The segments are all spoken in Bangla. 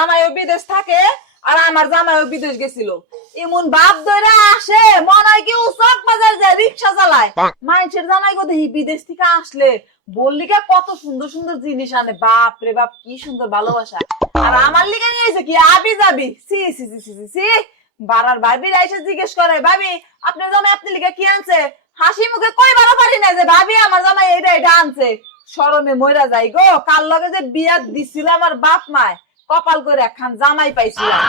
জামাইও বিদেশ থাকে আর আমার জামাইও বিদেশ গেছিল। এমন বাপ ধরে আসে মনে হয় কি উচক বাজার যায় রিক্সা চালায়। মানুষের জামাই গো দেখি বিদেশ থেকে আসলে। বললি কা কত সুন্দর সুন্দর জিনিস আনে। বাপ রে বাপ কি সুন্দর ভালোবাসা। আর আমার লিগে নিয়েছে কি আবি যাবি? সি সি সি সি সি বারার ভাবি এসে জিজ্ঞেস করে ভাবি আপনার জামাই আপনি লিগে কি আনছে? হাসি মুখে কই বারো পারি না যে ভাবি আমার জামাই এটা এটা আনছে। শরমে মইরা যাই গো কাল লগে যে বিয়া দিছিল আমার বাপ মায়। কপাল করে একখান জামাই পাইছিলাম।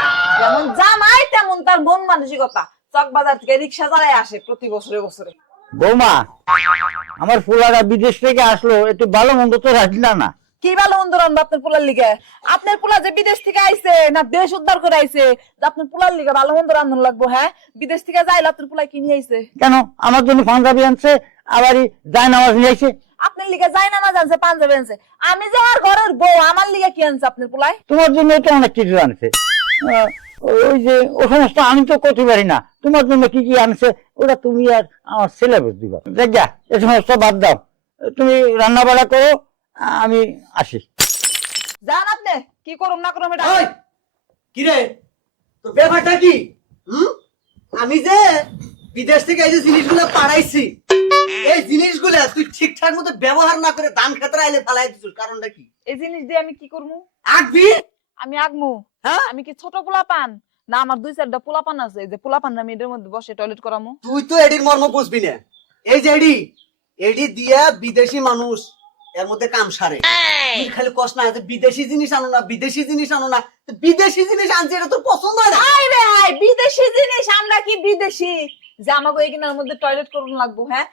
যেমন জামাই তেমন তার মন মানসিকতা। চকবাজার থেকে রিক্সা চালায় আসে প্রতি বছরে বছরে। বৌমা আমার ফুলারা বিদেশ থেকে আসলো একটু ভালো মন্দ তো রাখলা না। কি ভালো মন্দ রান্না আপনার পোলার লিগে? আপনার পোলা যে বিদেশ থেকে আইছে না দেশ উদ্ধার করে আইছে আপনার পোলার লিগে ভালো মন্দ রান্ধন লাগবো হ্যাঁ? বিদেশ থেকে যাইলে আপনার পোলা কি নিয়ে আইছে। কেন? আমার জন্য পাঞ্জাবি আনছে আবার জায় নামাজ নিয়ে আইছে। আপনার লিগে যাই না আনছে পাঞ্জাবি আনছে। আমি যে আমার ঘরের বউ আমার লিগে কি আনছে আপনার পোলাই তোমার জন্য তো অনেক কিছু আনছে। ওই যে ও সমস্ত আমি তো করতে পারি না। তোমার জন্য কি কি আনছে ওটা তুমি আর আমার ছেলে বুঝতে পারো। দেখ যা এ সমস্ত বাদ দাও। তুমি রান্না বাড়া করো আমি আসি। যান আপনি কি করুন না করুন এটা? ওই কিরে তোর ব্যাপারটা কি? হুম? আমি যে বিদেশ থেকে এই যে জিনিসগুলো পাঠাইছি এই জিনিসগুলো তুই ঠিকঠাক মতো ব্যবহার না করে খেতে আইলে ফেলাই দিছিস কারণটা কি? এই জিনিস দিয়ে আমি কি করব আঁকবি? আমি আগমু হ্যাঁ? আমি কি ছোট পোলা পান না আমার দুই চারটা পোলা পান আছে যে পোলা পান আমি এদের মধ্যে বসে টয়লেট করামু। তুই তো এডির মর্ম বুঝবি না। এই যে এডি এডি দিয়া বিদেশি মানুষ এর মধ্যে কাম সারে। তুই খালি কষ্ট না যে বিদেশি জিনিস আনো না বিদেশি জিনিস আনো না। বিদেশি জিনিস আনছি এটা তোর পছন্দ হয় না? হাই রে হাই বিদেশি জিনিস আমরা কি বিদেশি? যে আমাকে এইখানের মধ্যে টয়লেট করুন লাগবো হ্যাঁ?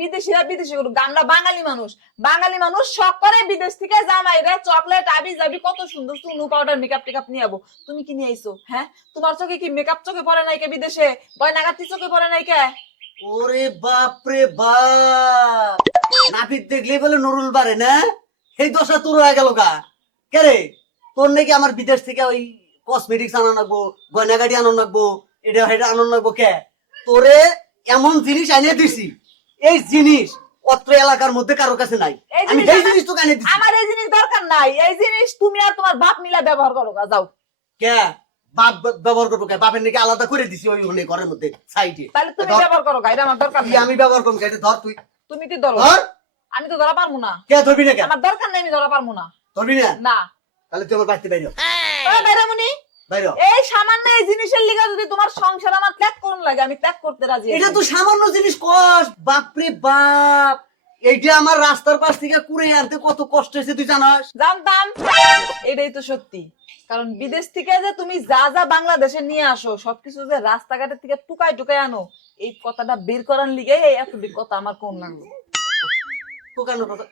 বিদেশিরা বিদেশি করুক, আমরা বাঙালি মানুষ। বাঙালি মানুষ শখ করে বিদেশ থেকে জামাইরা চকলেট আবি যাবি কত সুন্দর সুনু পাউডার মেকআপ টেকআপ নিয়ে যাব তুমি কি নিয়ে আইছো হ্যাঁ? তোমার চোখে কি মেকআপ চোখে পড়ে নাই কে বিদেশে? গয়নাগাতি চোখে পড়ে নাই কে? ওরে বাপ রে বাপ! নাপিত দেখলে বলে নুরুল বারে, না? এই দশা তোর হয়ে গেল গা। কে রে? তোর নাকি আমার বিদেশ থেকে ওই কসমেটিক্স আনো লাগবো গয়নাগাড়ি আনো লাগবো, এটা এটা আনো লাগবো কে? তোরে এমন জিনিস আনিয়ে দিছি। এই জিনিস অত্র এলাকার মধ্যে কারোর কাছে নাই। আমি এই জিনিস তোকে আনিয়ে দিছি। আমার এই জিনিস দরকার নাই। এই জিনিস তুমি আর তোমার বাপ মিলা ব্যবহার করো গা, যাও। কে? বাপ ব্যবহার করব কে? বাপের নাকি আলাদা করে দিছি ওই ওখানে ঘরের মধ্যে সাইডে। তাহলে তুমি ব্যবহার করো গা, এটা আমার দরকার নাই। আমি ব্যবহার করব? এটা ধর তুই। তুমি কি ধরো? ধর। আমি তো ধরা পারব না। কে ধরবি না কে? আমার দরকার নাই আমি ধরা পারব না। ধরবি না? না। তাহলে তুই আমার বাড়িতে বাইরে বাইরে এই সামান্য এই জিনিসের লিগা যদি তোমার সংসার আমার ত্যাগ করুন লাগে আমি ত্যাগ করতে রাজি এটা তো সামান্য জিনিস কষ্ট বাপরে বাপ। এইটা আমার রাস্তার পাশ থেকে কুড়ে আনতে কত কষ্ট হয়েছে তুই জানাস? জানতাম। এটাই তো সত্যি। কারণ বিদেশ থেকে যে তুমি যা যা বাংলাদেশে নিয়ে আসো সবকিছু যে রাস্তাঘাটের থেকে টুকায় টুকাই আনো এই কথাটা বের করার লিগে এই এতটি কথা আমার কোন লাগল? দোকানের কথা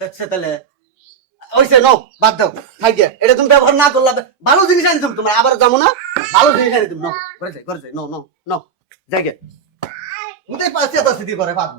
দেখছে তাহলে? ওইসে নো বাদ দাও, খাই দিয়ে। এটা তুমি ব্যবহার না করলে ভালো জিনিস আনি তুমি তোমার, আবার যাব না? ভালো জিনিস আনি তুমি নো ঘরে যাই ঘরে যাই নো নো নো যাই গে উদয় পাশে তো স্থিতি করে বাদ